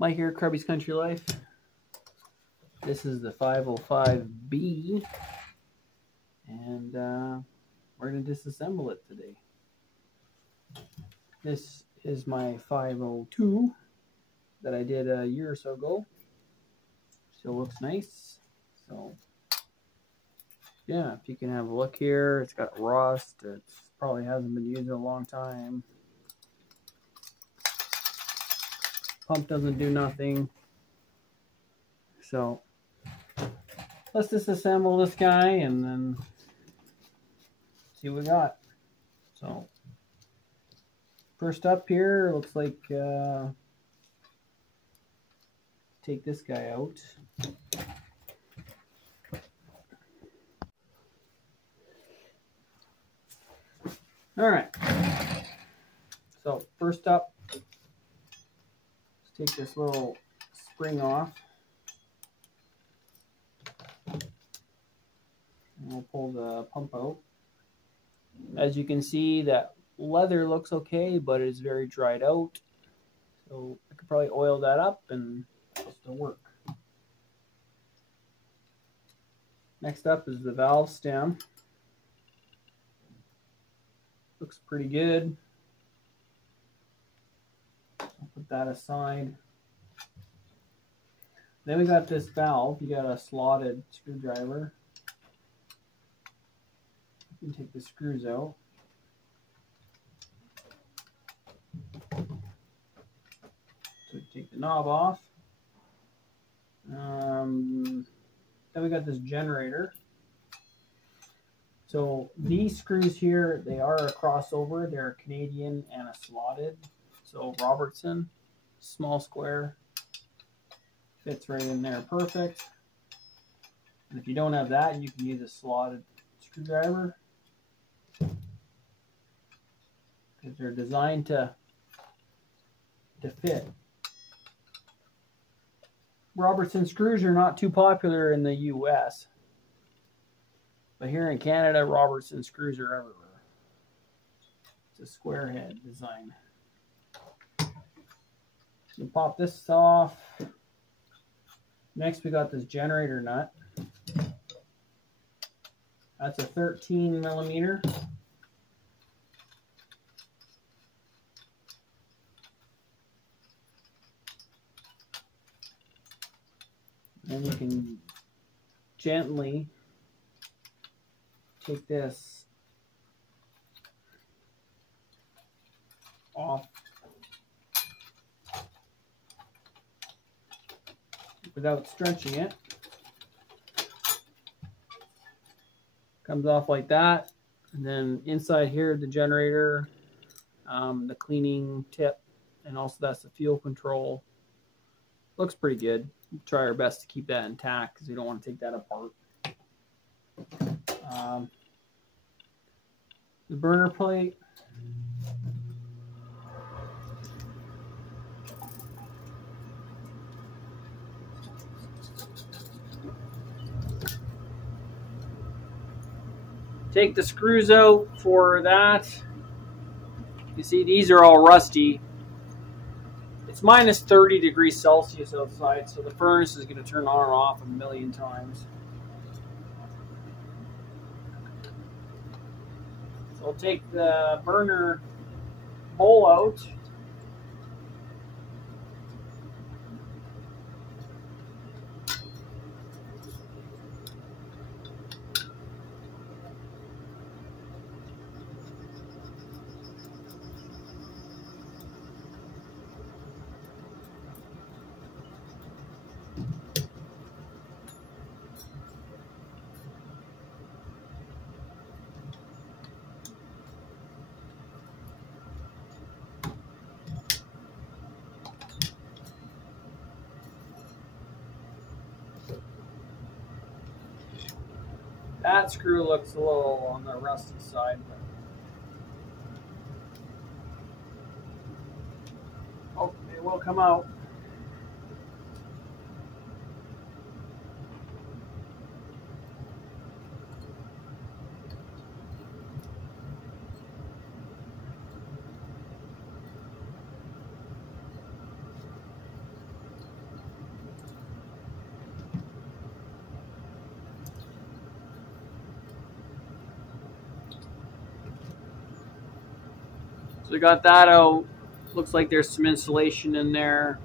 Mike here, Crubby's Country Life. This is the 505B, and we're going to disassemble it today. This is my 502 that I did a year or so ago. Still looks nice. So, yeah, if you can have a look here, it's got rust. It probably hasn't been used in a long time. Pump doesn't do nothing. So let's disassemble this guy and then see what we got. So first up here, looks like take this guy out. All right. So first up, let's take this little spring off. And we'll pull the pump out. As you can see, that leather looks okay, but it's very dried out. So I could probably oil that up and it'll still work. Next up is the valve stem. Looks pretty good. I'll put that aside. Then we got this valve. You got a slotted screwdriver. You can take the screws out. So take the knob off. Then we got this generator. So these screws here, they are a crossover. They're a Canadian and a slotted. So Robertson, small square, fits right in there perfect. And if you don't have that, you can use a slotted screwdriver, because they're designed to fit. Robertson screws are not too popular in the US, but here in Canada, Robertson screws are everywhere. It's a square head design. So pop this off. Next, we got this generator nut. That's a 13 millimeter. And you can gently take this off without stretching it. Comes off like that. And then inside here, the generator, the cleaning tip, and also that's the fuel control. Looks pretty good. We'll try our best to keep that intact because we don't want to take that apart. The burner plate. Take the screws out for that. You see, these are all rusty. It's minus 30 degrees Celsius outside, so the furnace is going to turn on and off a million times. So I'll take the burner bowl out. That screw looks a little on the rusty side, but oh, it will come out. So we got that out. Looks like there's some insulation in there.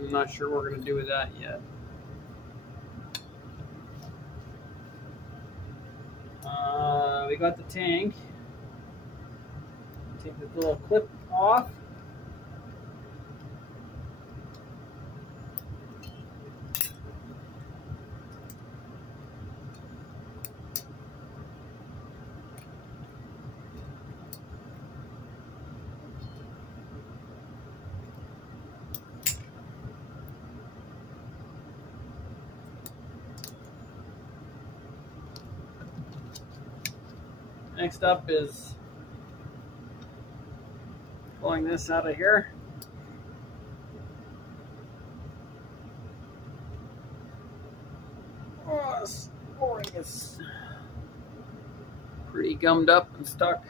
I'm not sure what we're going to do with that yet. We got the tank. Take this little clip off. Next up is pulling this out of here. Oh, this boring is pretty gummed up and stuck.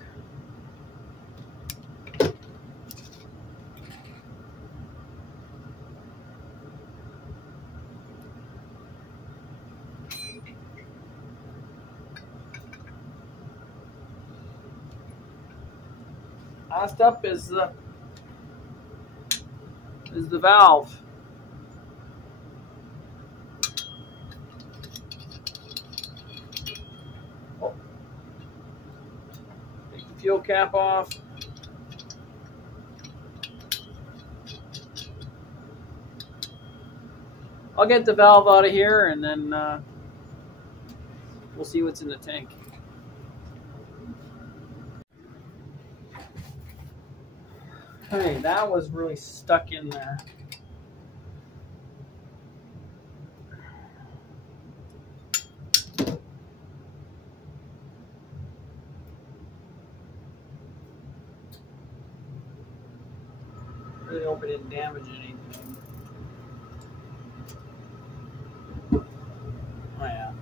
Last up is the valve. Oh. Take the fuel cap off. I'll get the valve out of here and then we'll see what's in the tank. Okay, that was really stuck in there. Really hope it didn't damage anything. Oh yeah.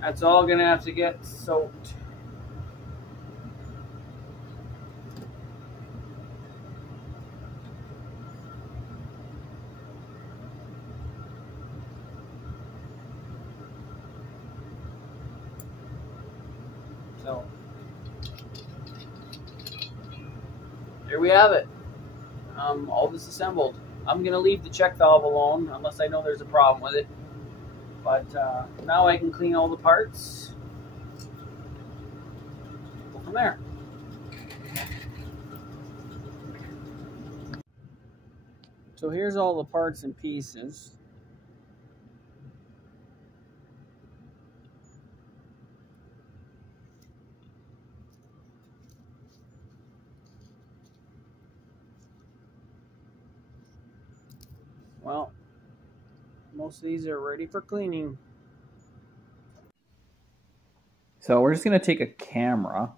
That's all gonna have to get soaked. So there we have it. All disassembled. I'm gonna leave the check valve alone unless I know there's a problem with it. But now I can clean all the parts. Go from there. So here's all the parts and pieces. Well, most of these are ready for cleaning. So we're just going to take a camera.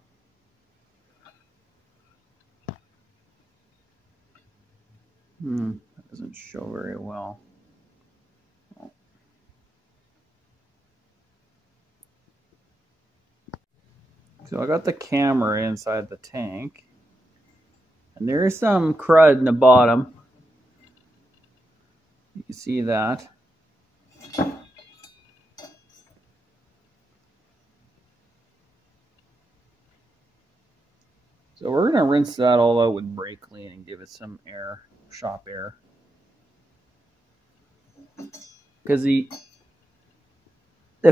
That doesn't show very well. So I got the camera inside the tank. And there is some crud in the bottom. You can see that. So we're going to rinse that all out with brake clean and give it some air, shop air. Because the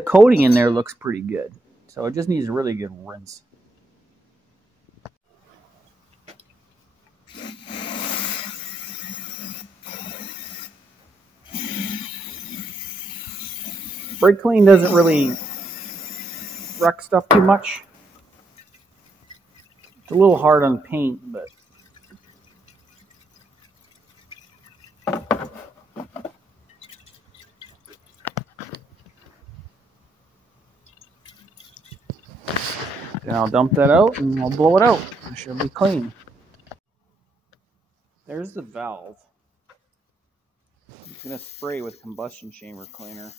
coating in there looks pretty good. So it just needs a really good rinse. Brake clean doesn't really wreck stuff too much. It's a little hard on paint, but then I'll dump that out and I'll blow it out. It should be clean. There's the valve. I'm just going to spray with combustion chamber cleaner.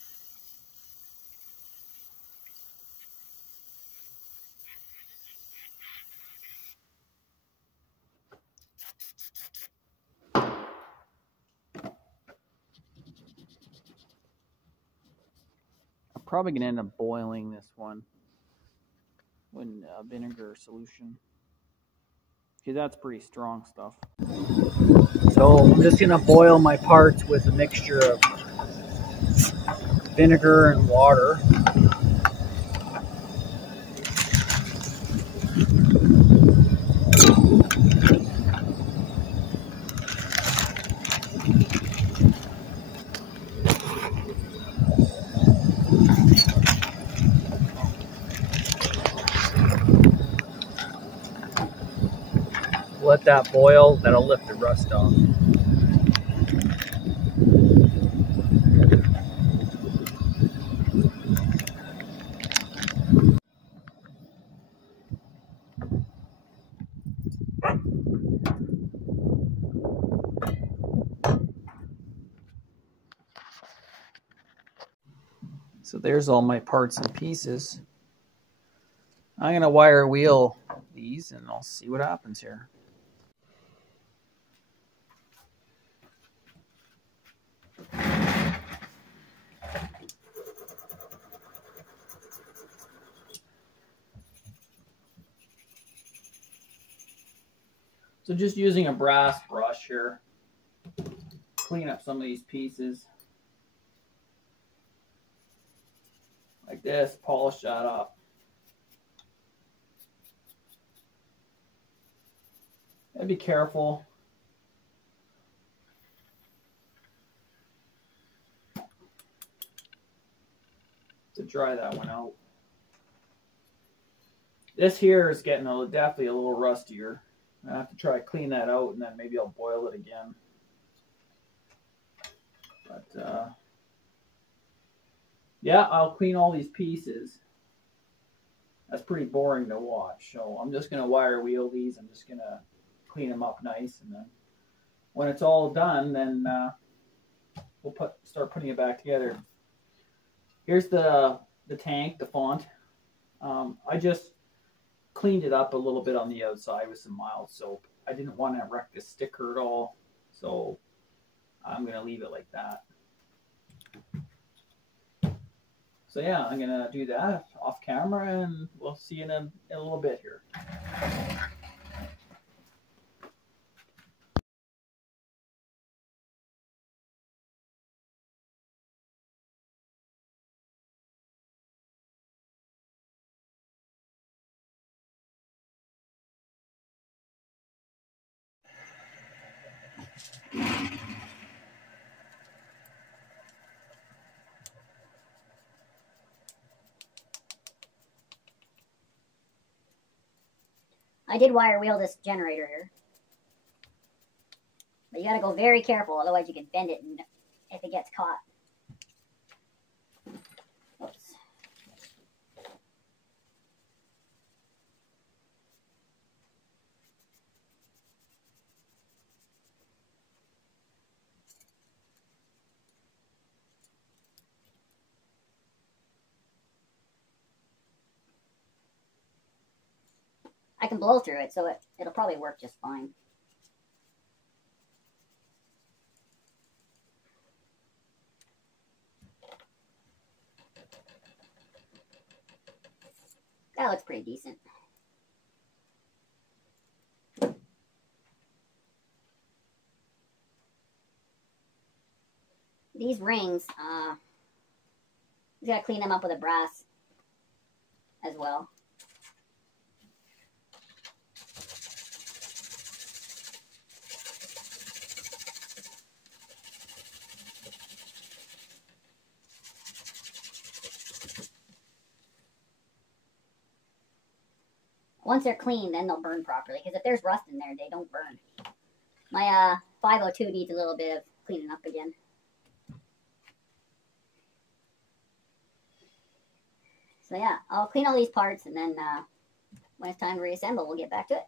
probably going to end up boiling this one when vinegar solution, because that's pretty strong stuff. So I'm just going to boil my parts with a mixture of vinegar and water. Let that boil, that'll lift the rust off. So there's all my parts and pieces. I'm going to wire wheel these and I'll see what happens here. So just using a brass brush here, clean up some of these pieces. Like this, polish that up. And be careful. To dry that one out. This here is getting definitely a little rustier. I have to try to clean that out and then maybe I'll boil it again. But yeah, I'll clean all these pieces. That's pretty boring to watch. So I'm just going to wire wheel these. I'm just going to clean them up nice. And then when it's all done, then we'll start putting it back together. Here's the tank, the font. I just cleaned it up a little bit on the outside with some mild soap. I didn't want to wreck the sticker at all. So I'm going to leave it like that. So yeah, I'm going to do that off camera and we'll see you in a little bit here. I did wire wheel this generator here. But you gotta go very careful, otherwise you can bend it and if it gets caught. Oops. I can blow through it, so it'll probably work just fine. That looks pretty decent. These rings, you gotta clean them up with a brass as well. Once they're clean, then they'll burn properly. Because if there's rust in there, they don't burn. My 502 needs a little bit of cleaning up again. So yeah, I'll clean all these parts, and then when it's time to reassemble, we'll get back to it.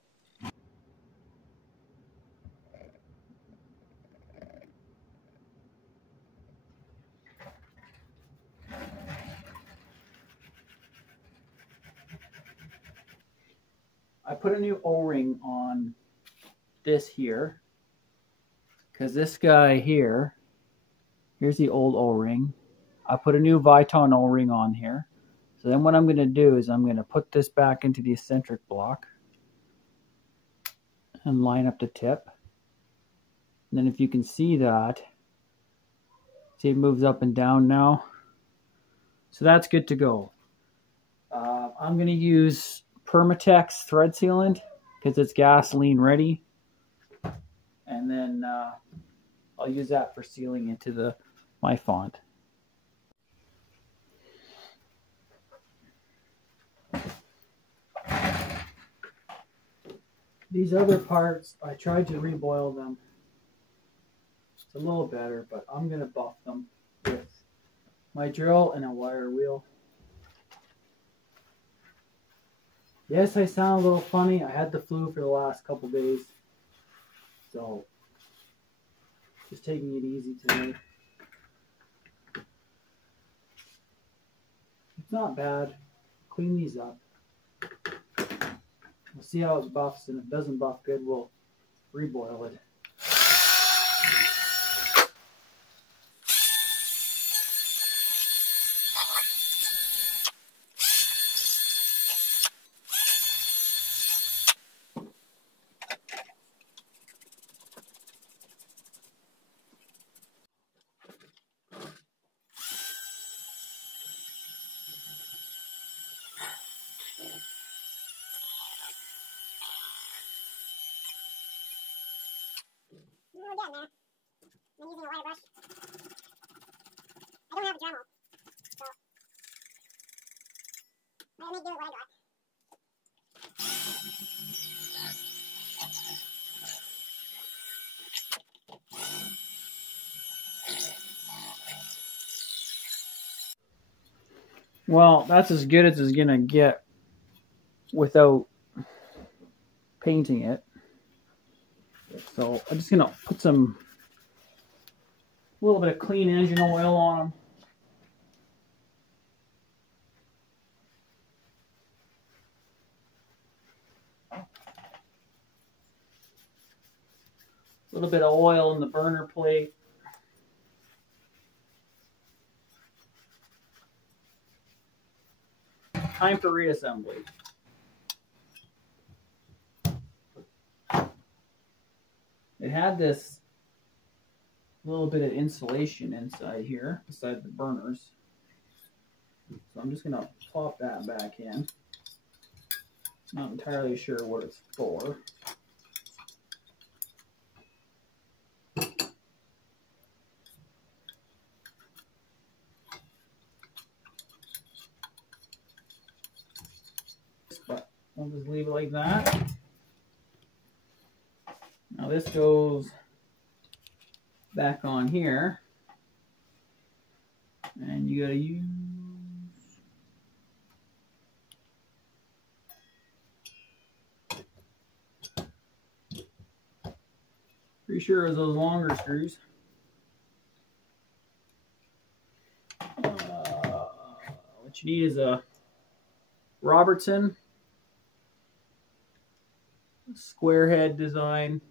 I put a new O-ring on this here because this guy here, here's the old O-ring. I put a new Viton O-ring on here. So then what I'm going to do is I'm going to put this back into the eccentric block and line up the tip. And then if you can see that, see it moves up and down now. So that's good to go. I'm going to use Permatex thread sealant because it's gasoline ready. And then I'll use that for sealing into my font. These other parts, I tried to reboil them. It's a little better, but I'm going to buff them with my drill and a wire wheel. Yes, I sound a little funny. I had the flu for the last couple days. So, just taking it easy today. It's not bad. Clean these up. We'll see how it buffs, and if it doesn't buff good, we'll reboil it. We're getting there. I'm using a wire brush. I don't have a Dremel, so I make do with what I got. Well, that's as good as it's gonna get without painting it. So I'm just gonna put a little bit of clean engine oil on them. A little bit of oil in the burner plate. Time for reassembly. It had this little bit of insulation inside here, beside the burners. So I'm just going to pop that back in. Not entirely sure what it's for. But I'll just leave it like that. Now this goes back on here, and you gotta use pretty sure it was those longer screws. What you need is a Robertson square head design.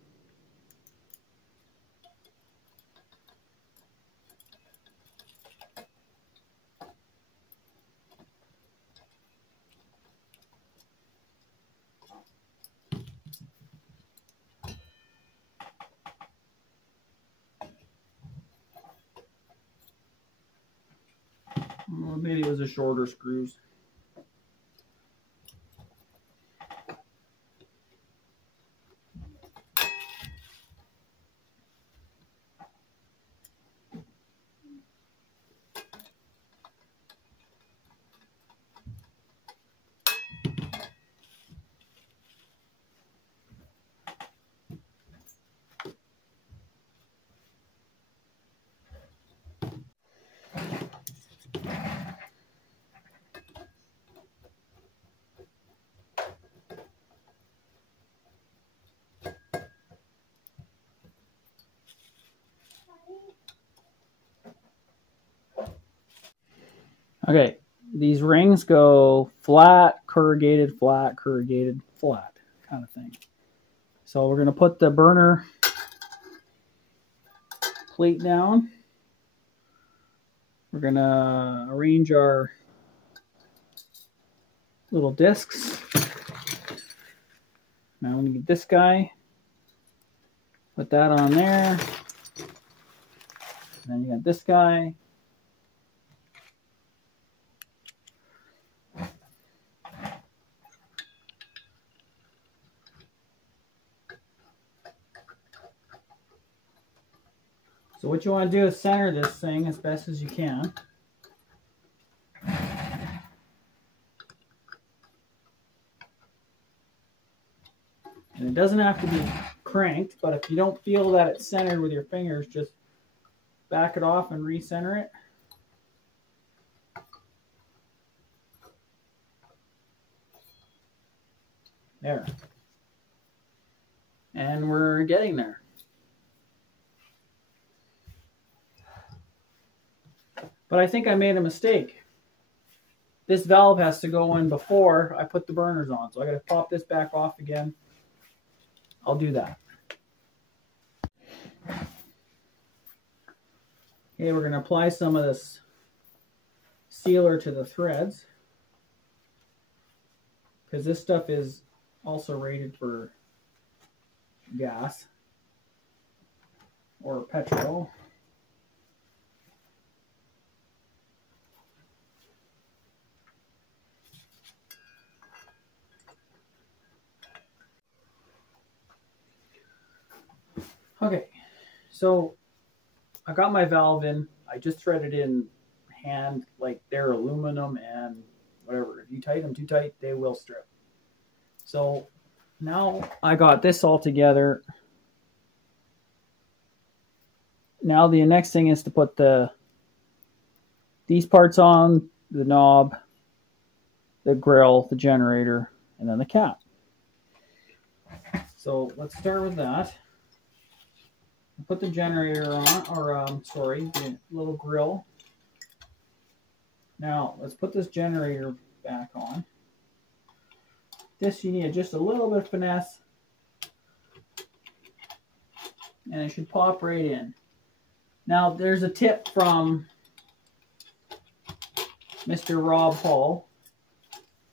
Well, maybe it was a shorter screws. Okay, these rings go flat, corrugated, flat, corrugated, flat kind of thing. So we're going to put the burner plate down. We're gonna arrange our little discs. Now we need this guy. Put that on there. And then you got this guy. So what you want to do is center this thing as best as you can. And it doesn't have to be cranked, but if you don't feel that it's centered with your fingers, just back it off and recenter it. There. And we're getting there. But I think I made a mistake. This valve has to go in before I put the burners on. So I got to pop this back off again. I'll do that. Okay, we're going to apply some of this sealer to the threads, because this stuff is also rated for gas or petrol. Okay, so I got my valve in. I just threaded in hand, like they're aluminum and whatever. If you tighten them too tight, they will strip. So now I got this all together. Now the next thing is to put these parts on, the knob, the grill, the generator, and then the cap. So let's start with that. Put the generator on, or sorry, the little grill. Now let's put this generator back on. This you need just a little bit of finesse, and it should pop right in. Now there's a tip from Mr. Rob Hall.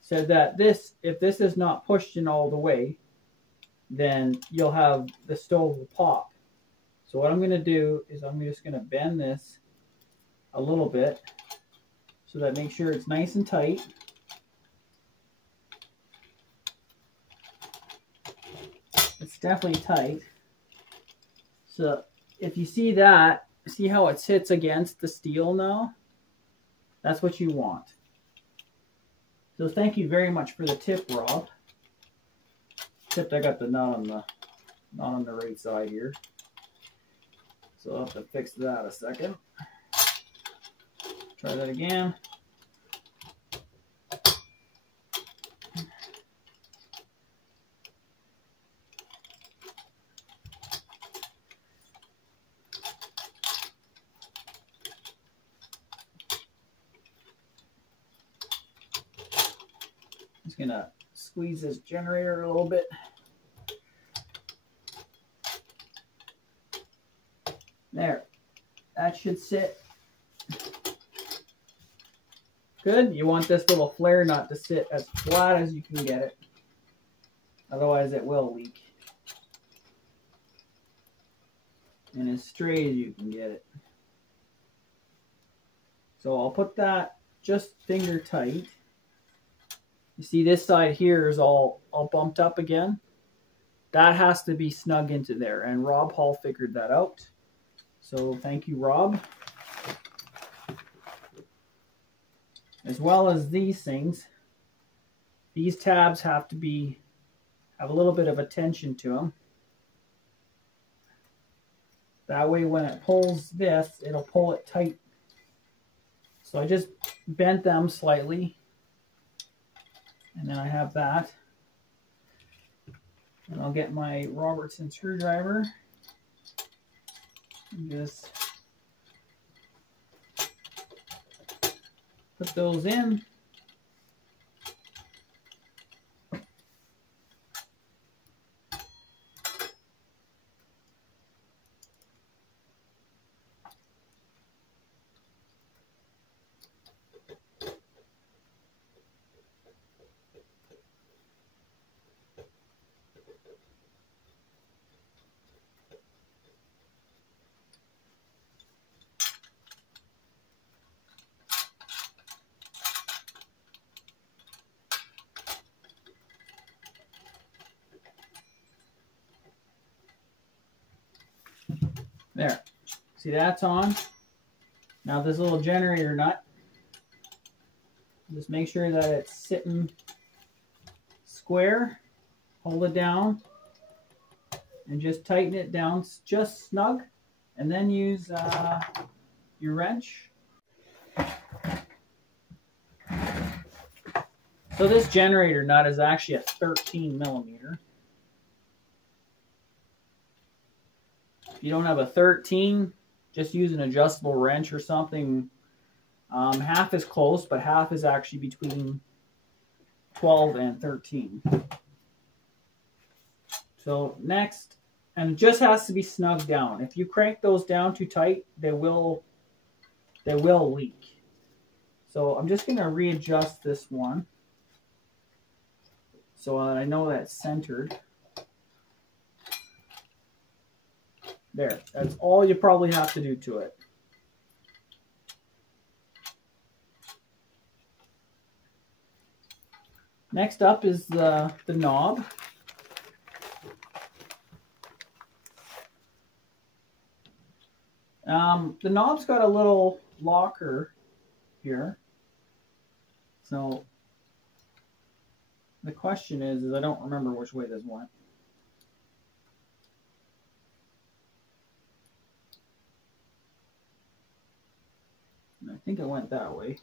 Said that if this is not pushed in all the way, then you'll have the stove will pop. So what I'm going to do is I'm just going to bend this a little bit so that make sure it's nice and tight. It's definitely tight. So if you see that, see how it sits against the steel now? That's what you want. So thank you very much for the tip, Rob. Except I got the knot on the right side here. So I'll have to fix that a second. Try that again. Just gonna squeeze this generator a little bit. There, that should sit good. You want this little flare nut to sit as flat as you can get it. Otherwise it will leak. And as straight as you can get it. So I'll put that just finger tight. You see this side here is all bumped up again. That has to be snug into there. And Rob Hall figured that out. So thank you, Rob. As well as these things, these tabs have to have a little bit of a tension to them. That way when it pulls this, it'll pull it tight. So I just bent them slightly. And then I have that. And I'll get my Robertson screwdriver. And just put those in. There. See, that's on. Now this little generator nut, just make sure that it's sitting square. Hold it down and just tighten it down just snug, and then use your wrench. So this generator nut is actually a 13 millimeter. If you don't have a 13, just use an adjustable wrench or something. Half is close, but half is actually between 12 and 13. So next, and it just has to be snug down. If you crank those down too tight, they will leak. So I'm just going to readjust this one so I know that it's centered. There, that's all you probably have to do to it. Next up is the knob. The knob's got a little locker here. So the question is I don't remember which way this went. I think it went that way.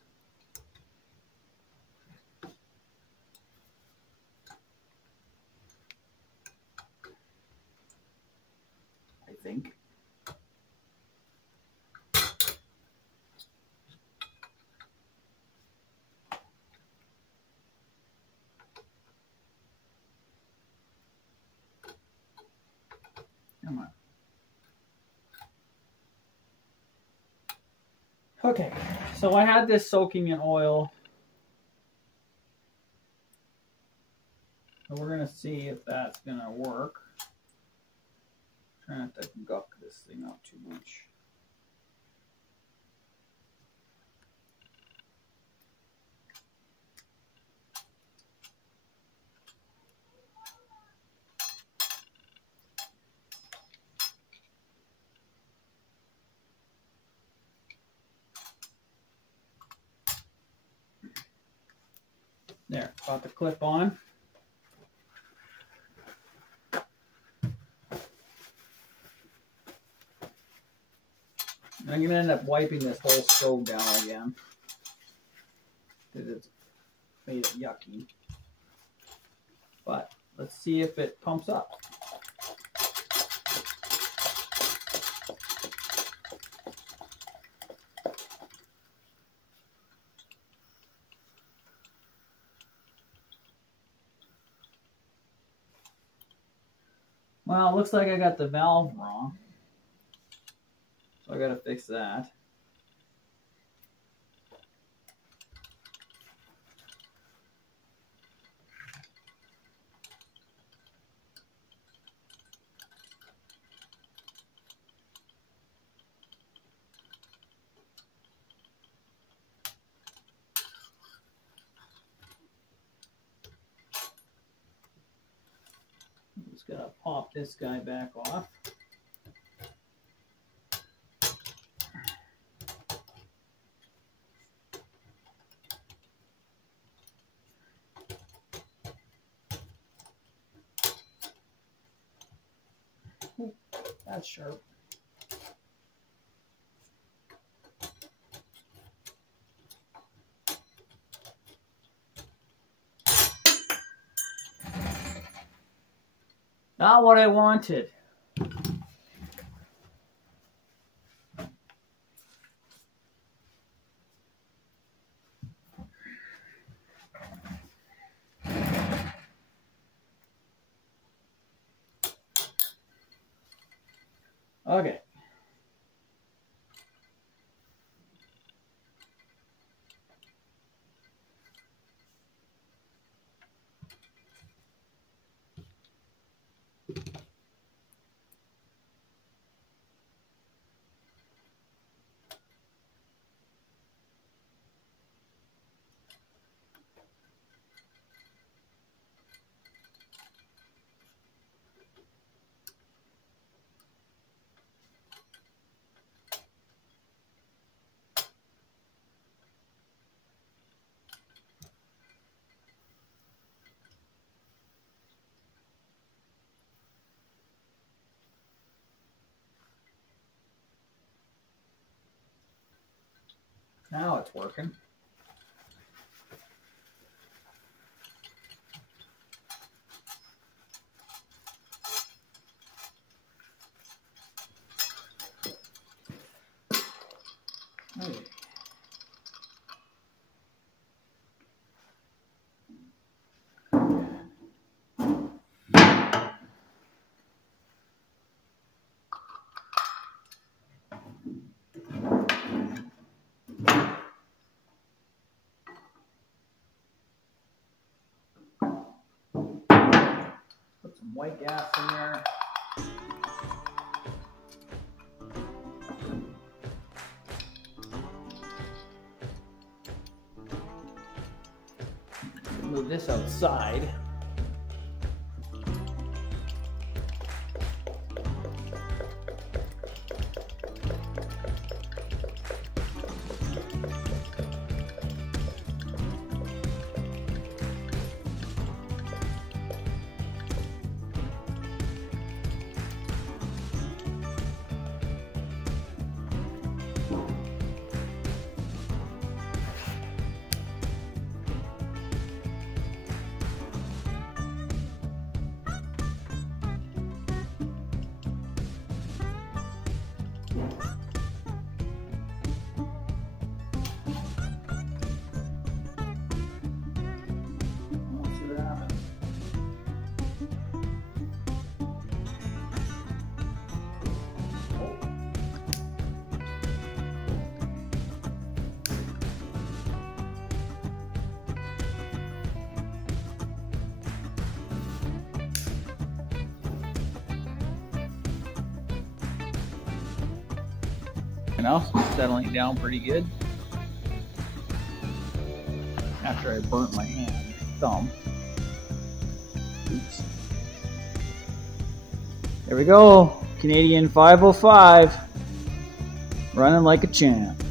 I think. Come on. Okay, so I had this soaking in oil. So we're going to see if that's going to work. Try not to guck this thing up too much. There, got the clip on. I'm going to end up wiping this whole stove down again because it's made it yucky. But let's see if it pumps up. Well, it looks like I got the valve wrong. So I got to fix that. Just got to pop this guy back off. That's sharp. Not what I wanted. Okay. Now it's working. Okay. Put some white gas in there. Move this outside. You know, settling down pretty good. After I burnt my thumb. Oops. There we go. Canadian 505. Running like a champ.